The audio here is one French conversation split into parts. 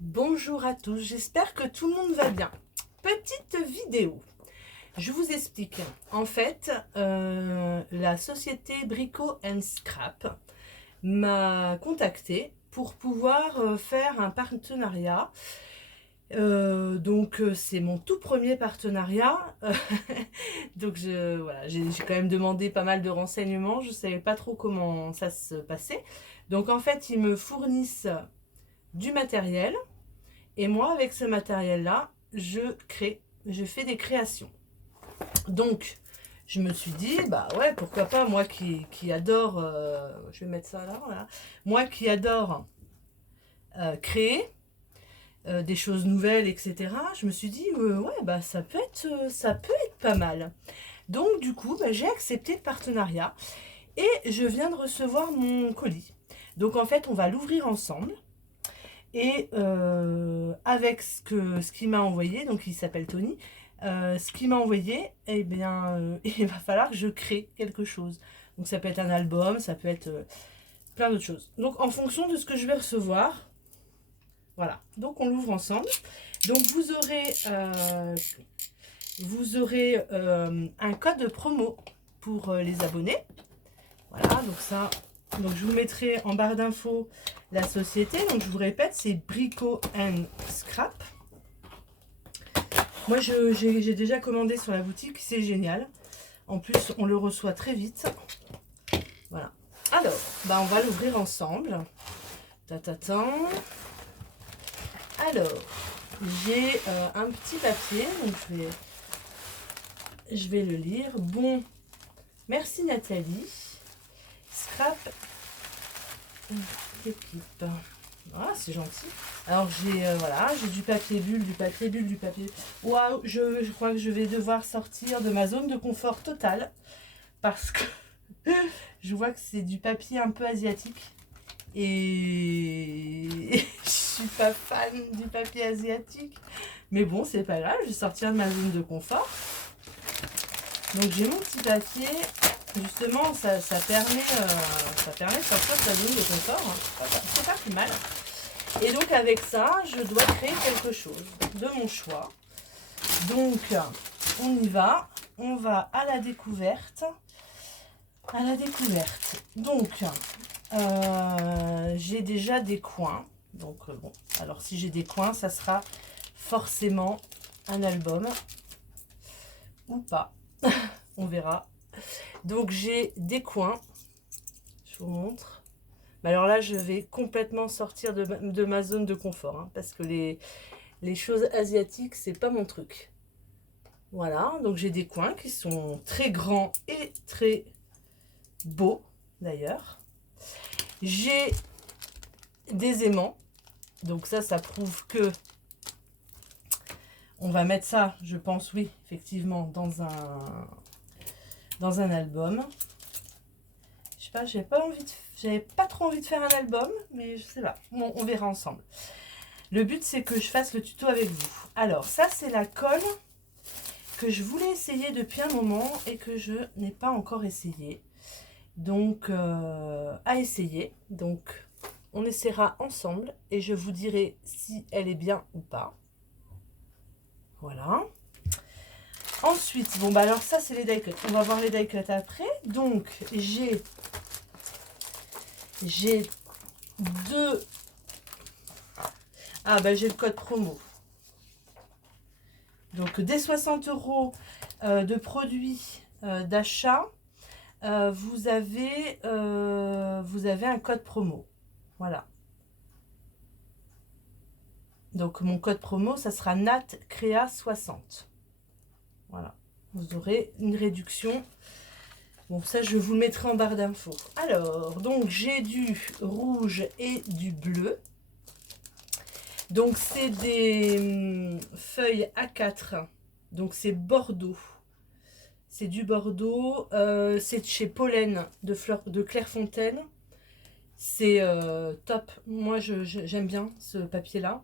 Bonjour à tous, j'espère que tout le monde va bien. Petite vidéo, je vous explique. En fait, la société Brico Scrap m'a contacté pour pouvoir faire un partenariat. C'est mon tout premier partenariat. Donc voilà, j'ai quand même demandé pas mal de renseignements. Je ne savais pas trop comment ça se passait. Donc en fait, ils me fournissent du matériel. Et moi, avec ce matériel-là, je fais des créations. Donc, je me suis dit, bah ouais, pourquoi pas, moi qui adore, je vais mettre ça là, voilà. Moi qui adore créer des choses nouvelles, etc., je me suis dit, ouais, bah ça peut être pas mal. Donc, du coup, bah, j'ai accepté le partenariat et je viens de recevoir mon colis. Donc, en fait, on va l'ouvrir ensemble. Et avec ce qu'il m'a envoyé, donc il s'appelle Tony, ce qu'il m'a envoyé, eh bien, il va falloir que je crée quelque chose. Donc ça peut être un album, ça peut être plein d'autres choses. Donc en fonction de ce que je vais recevoir, voilà. Donc on l'ouvre ensemble. Donc vous aurez un code promo pour les abonnés. Voilà, donc ça, donc je vous mettrai en barre d'infos la société. Donc je vous répète, c'est Brico Scrap. Moi, j'ai déjà commandé sur la boutique, c'est génial. En plus, on le reçoit très vite. Voilà. Alors, bah, on va l'ouvrir ensemble. Tatatan. Alors, j'ai un petit papier, donc je vais le lire. Bon, merci Nathalie. Scrap équipe. Ah, c'est gentil. Alors j'ai du papier bulle, du papier bulle, du papier. Waouh, je crois que je vais devoir sortir de ma zone de confort totale parce que je vois que c'est du papier un peu asiatique et je suis pas fan du papier asiatique. Mais bon, c'est pas grave, je vais sortir de ma zone de confort. Donc j'ai mon petit papier. Justement, ça permet de sortir de sa zone de confort. Hein. C'est pas plus mal. Et donc avec ça, je dois créer quelque chose de mon choix. Donc on y va. On va à la découverte. À la découverte. Donc j'ai déjà des coins. Donc bon, alors si j'ai des coins, ça sera forcément un album. Ou pas. On verra. Donc j'ai des coins. Je vous montre. Mais alors là, je vais complètement sortir de ma zone de confort. Hein, parce que les choses asiatiques, c'est pas mon truc. Voilà, donc j'ai des coins qui sont très grands et très beaux d'ailleurs. J'ai des aimants. Donc ça prouve que on va mettre ça, je pense, oui, effectivement, dans un album. Je sais pas, j'avais pas trop envie de faire un album, mais je sais pas, on verra ensemble. Le but, c'est que je fasse le tuto avec vous. Alors, ça, c'est la colle que je voulais essayer depuis un moment et que je n'ai pas encore essayé. Donc, à essayer. Donc, on essaiera ensemble et je vous dirai si elle est bien ou pas. Voilà. Ensuite, bon, bah alors ça, c'est les die cuts. On va voir les die cuts après. Donc, j'ai deux... Ah, bah j'ai le code promo. Donc, dès 60 € de produits d'achat, vous avez un code promo. Voilà. Donc, mon code promo, ça sera NATCREA60. Voilà. Vous aurez une réduction. Bon, ça, je vous le mettrai en barre d'infos. Alors, donc, j'ai du rouge et du bleu. Donc, c'est des feuilles A4. Donc, c'est Bordeaux. C'est du Bordeaux. C'est de chez Pollen de Clairefontaine. C'est top. Moi, j'aime bien ce papier-là.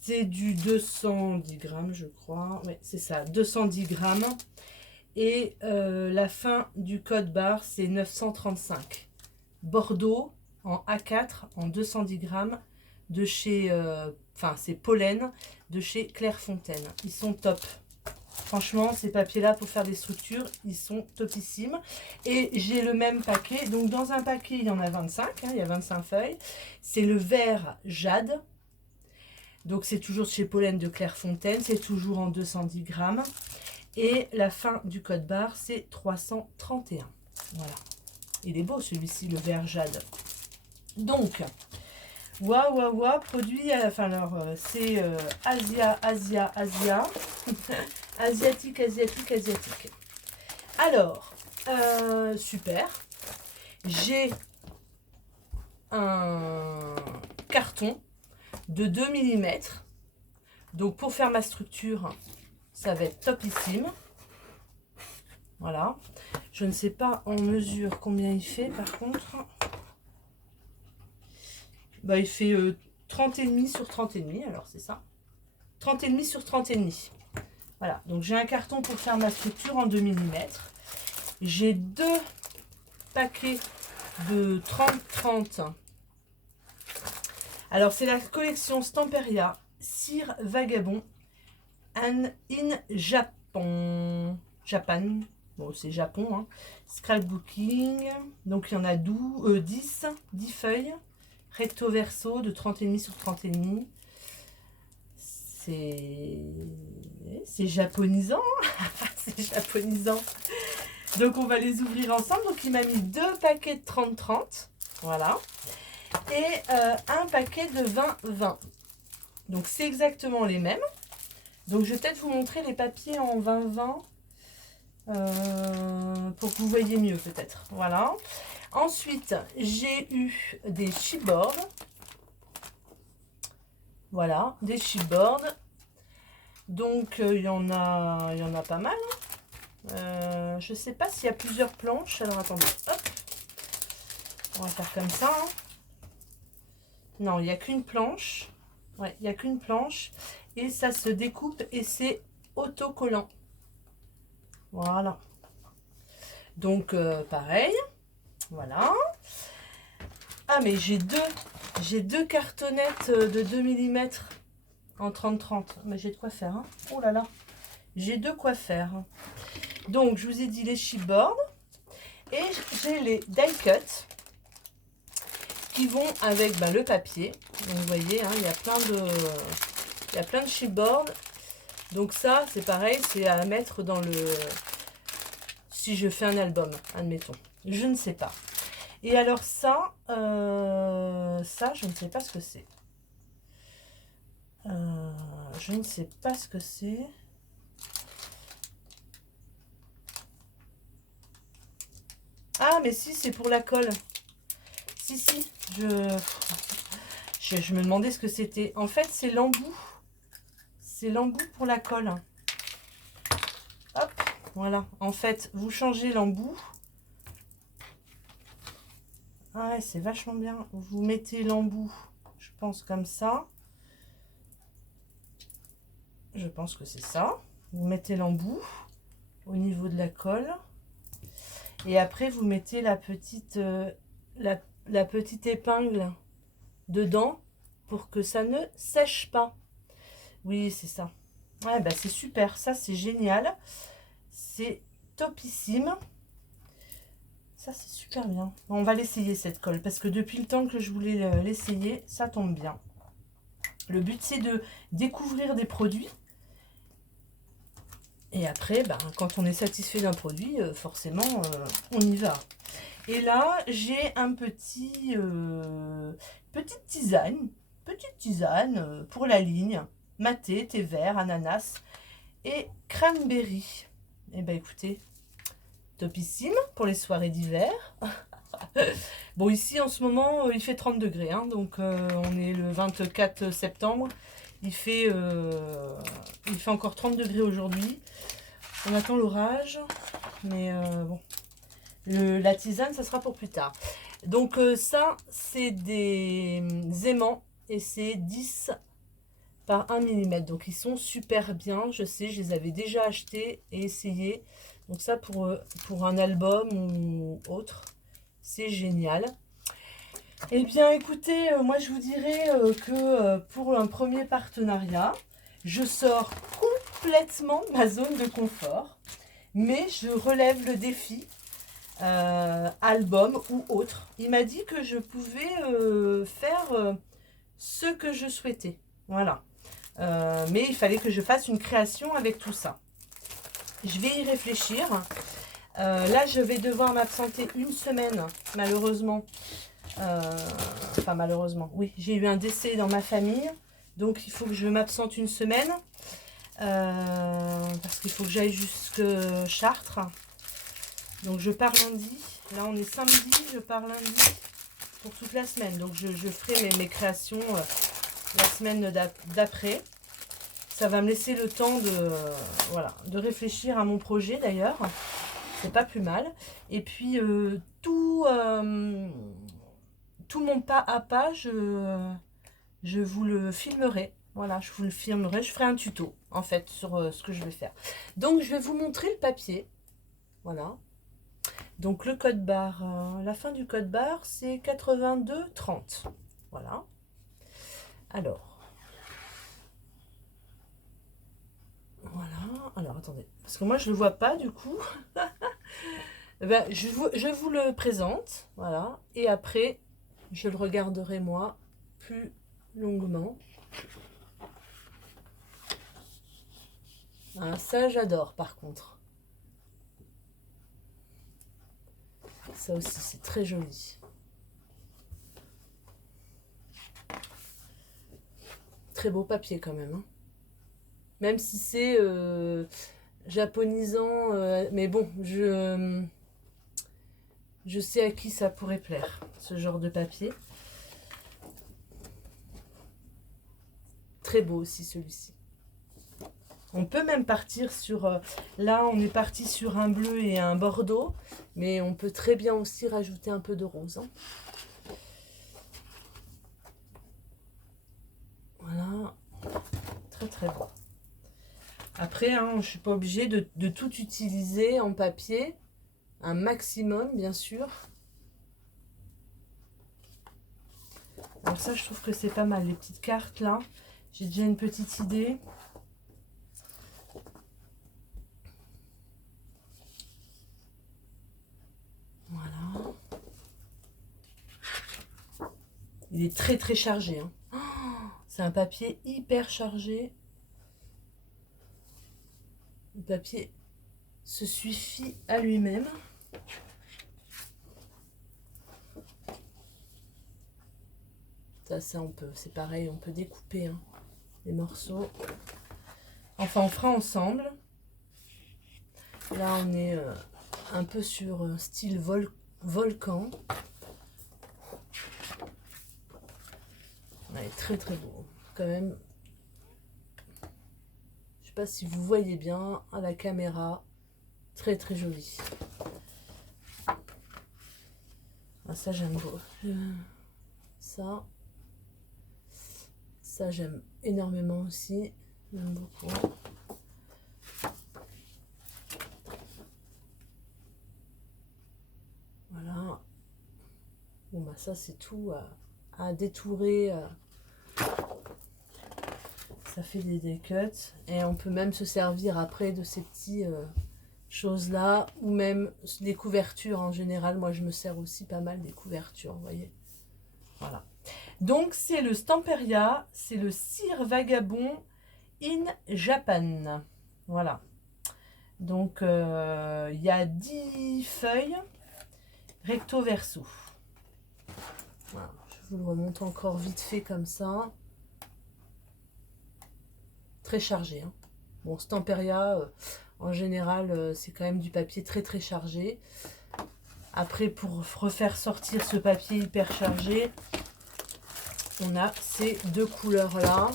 C'est du 210 grammes, je crois. Oui, c'est ça, 210 grammes. Et la fin du code barre, c'est 935. Bordeaux en A4 en 210 grammes de chez enfin c'est Pollen de chez Clairefontaine. Ils sont top. Franchement, ces papiers-là pour faire des structures, ils sont topissimes. Et j'ai le même paquet. Donc dans un paquet, il y en a 25, hein, il y a 25 feuilles. C'est le vert jade. Donc c'est toujours chez Pollen de Clairefontaine, c'est toujours en 210 grammes. Et la fin du code barre, c'est 331. Voilà. Il est beau celui-ci, le vert jade. Donc, waouh, produit, enfin alors, c'est Asia. Asiatique. Alors, super. J'ai un carton de 2 mm. Donc, pour faire ma structure, ça va être topissime. Voilà. Je ne sais pas en mesure combien il fait, par contre. Bah, il fait 30,5 sur 30,5, alors c'est ça. 30,5 sur 30,5. Voilà, donc j'ai un carton pour faire ma structure en 2 mm. J'ai 2 paquets de 30-30. Alors, c'est la collection Stamperia Cire Vagabond in Japan. Bon, c'est Japon, hein. Scrapbooking. Donc, il y en a 10 feuilles. Recto verso de 30,5 sur 30,5. C'est japonisant. C'est japonisant. Donc, on va les ouvrir ensemble. Donc, il m'a mis 2 paquets de 30-30. Voilà. Et un paquet de 20-20. Donc, c'est exactement les mêmes. Donc, je vais peut-être vous montrer les papiers en 20-20 pour que vous voyez mieux, peut-être. Voilà. Ensuite, j'ai eu des chipboards. Voilà, des chipboards. Donc, il y en a pas mal. Je ne sais pas s'il y a plusieurs planches. Alors, attendez. Hop. On va faire comme ça. Hein. Non, il n'y a qu'une planche. Ouais, il n'y a qu'une planche. Et ça se découpe et c'est autocollant. Voilà. Donc, pareil. Voilà. Ah, mais j'ai deux cartonnettes de 2 mm en 30-30. Mais j'ai de quoi faire. Hein. Oh là là. J'ai de quoi faire. Donc, je vous ai dit les chipboards. Et j'ai les die cut qui vont avec le papier. Donc, vous voyez, hein, il y a plein de chipboards. Donc ça, c'est pareil, c'est à mettre dans le... Si je fais un album, admettons. Je ne sais pas. Et alors ça, je ne sais pas ce que c'est. Je ne sais pas ce que c'est. Ah, mais si, c'est pour la colle. Si, je me demandais ce que c'était. En fait, c'est l'embout. C'est l'embout pour la colle. Hop, voilà. En fait, vous changez l'embout. Ah ouais, c'est vachement bien. Vous mettez l'embout, je pense comme ça. Je pense que c'est ça. Vous mettez l'embout au niveau de la colle. Et après, vous mettez la petite épingle dedans pour que ça ne sèche pas. Oui, c'est ça. Ouais, bah c'est super. Ça, c'est génial. C'est topissime. Ça, c'est super bien. Bon, on va l'essayer, cette colle, parce que depuis le temps que je voulais l'essayer, ça tombe bien. Le but, c'est de découvrir des produits. Et après, quand on est satisfait d'un produit, forcément, on y va. Et là, j'ai un petite tisane pour la ligne. Maté, thé vert, ananas et cranberry. Et écoutez, topissime pour les soirées d'hiver. Bon, ici, en ce moment, il fait 30 degrés. Hein, donc, on est le 24 septembre. Il fait encore 30 degrés aujourd'hui. On attend l'orage. Mais bon, la tisane, ça sera pour plus tard. Donc, ça, c'est des aimants. Et c'est 10 par 1 mm. Donc, ils sont super bien. Je sais, je les avais déjà achetés et essayés. Donc, ça, pour un album ou autre, c'est génial. Eh bien, écoutez, moi je vous dirais que pour un premier partenariat, je sors complètement de ma zone de confort, mais je relève le défi album ou autre. Il m'a dit que je pouvais faire ce que je souhaitais. Voilà. Mais il fallait que je fasse une création avec tout ça. Je vais y réfléchir. Là, je vais devoir m'absenter une semaine, malheureusement. Enfin, malheureusement, oui. J'ai eu un décès dans ma famille. Donc, il faut que je m'absente une semaine. Parce qu'il faut que j'aille jusque Chartres. Donc, je pars lundi. Là, on est samedi. Je pars lundi pour toute la semaine. Donc, je ferai mes créations la semaine d'après. Ça va me laisser le temps de, voilà, de réfléchir à mon projet d'ailleurs. C'est pas plus mal. Et puis tout mon pas à pas, je vous le filmerai. Voilà, je vous le filmerai. Je ferai un tuto en fait sur ce que je vais faire. Donc je vais vous montrer le papier. Voilà. Donc le code barre, la fin du code barre, c'est 82,30. Voilà. Alors. Voilà, alors attendez, parce que moi je ne le vois pas du coup. Ben, je vous le présente, voilà, et après je le regarderai moi plus longuement. Ah, ça j'adore par contre. Ça aussi c'est très joli. Très beau papier quand même. Hein. Même si c'est japonisant, mais bon, je sais à qui ça pourrait plaire, ce genre de papier. Très beau aussi celui-ci. On peut même partir sur... là, on est parti sur un bleu et un bordeaux. Mais on peut très bien aussi rajouter un peu de rose. Hein. Voilà. Très très beau. Après, hein, je ne suis pas obligée de tout utiliser en papier. Un maximum, bien sûr. Alors ça, je trouve que c'est pas mal. Les petites cartes, là. J'ai déjà une petite idée. Voilà. Il est très très chargé. Hein. Oh, c'est un papier hyper chargé. Le papier se suffit à lui-même. Ça on peut, c'est pareil, on peut découper hein, les morceaux. Enfin, on fera ensemble. Là, on est un peu sur style volcan. Ouais, très très beau. Quand même, je sais pas si vous voyez bien à la caméra. Très très joli. Ah, ça, j'aime beau. Ça j'aime énormément aussi. J'aime beaucoup. Voilà. Bon, bah ça, c'est tout à détourer. Ça fait des cuts. Et on peut même se servir après de ces petits choses là. Ou même des couvertures en général. Moi, je me sers aussi pas mal des couvertures, vous voyez. Voilà. Donc, c'est le Stamperia. C'est le cire vagabond in Japan. Voilà. Donc, il y a 10 feuilles recto verso. Voilà. Je vous le remonte encore vite fait comme ça. Très chargé. Hein. Bon, Stamperia, en général, c'est quand même du papier très très chargé. Après, pour refaire sortir ce papier hyper chargé, on a ces deux couleurs-là.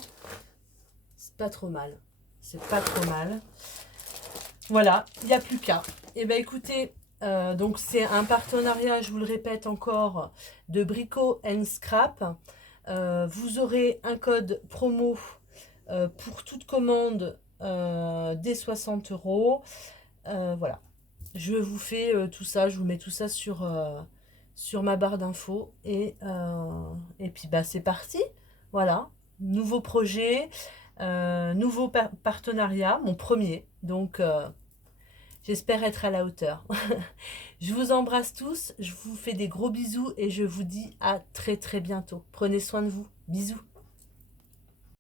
C'est pas trop mal. C'est pas trop mal. Voilà, il n'y a plus qu'à. Et ben écoutez, donc c'est un partenariat, je vous le répète encore, de Brico Scrap. Vous aurez un code promo pour toute commande des 60 €. Voilà. Je vous fais tout ça, je vous mets tout ça sur sur ma barre d'infos. Et puis bah, c'est parti. Voilà, nouveau projet, nouveau partenariat, mon premier. Donc j'espère être à la hauteur. Je vous embrasse tous, je vous fais des gros bisous et je vous dis à très très bientôt. Prenez soin de vous. Bisous.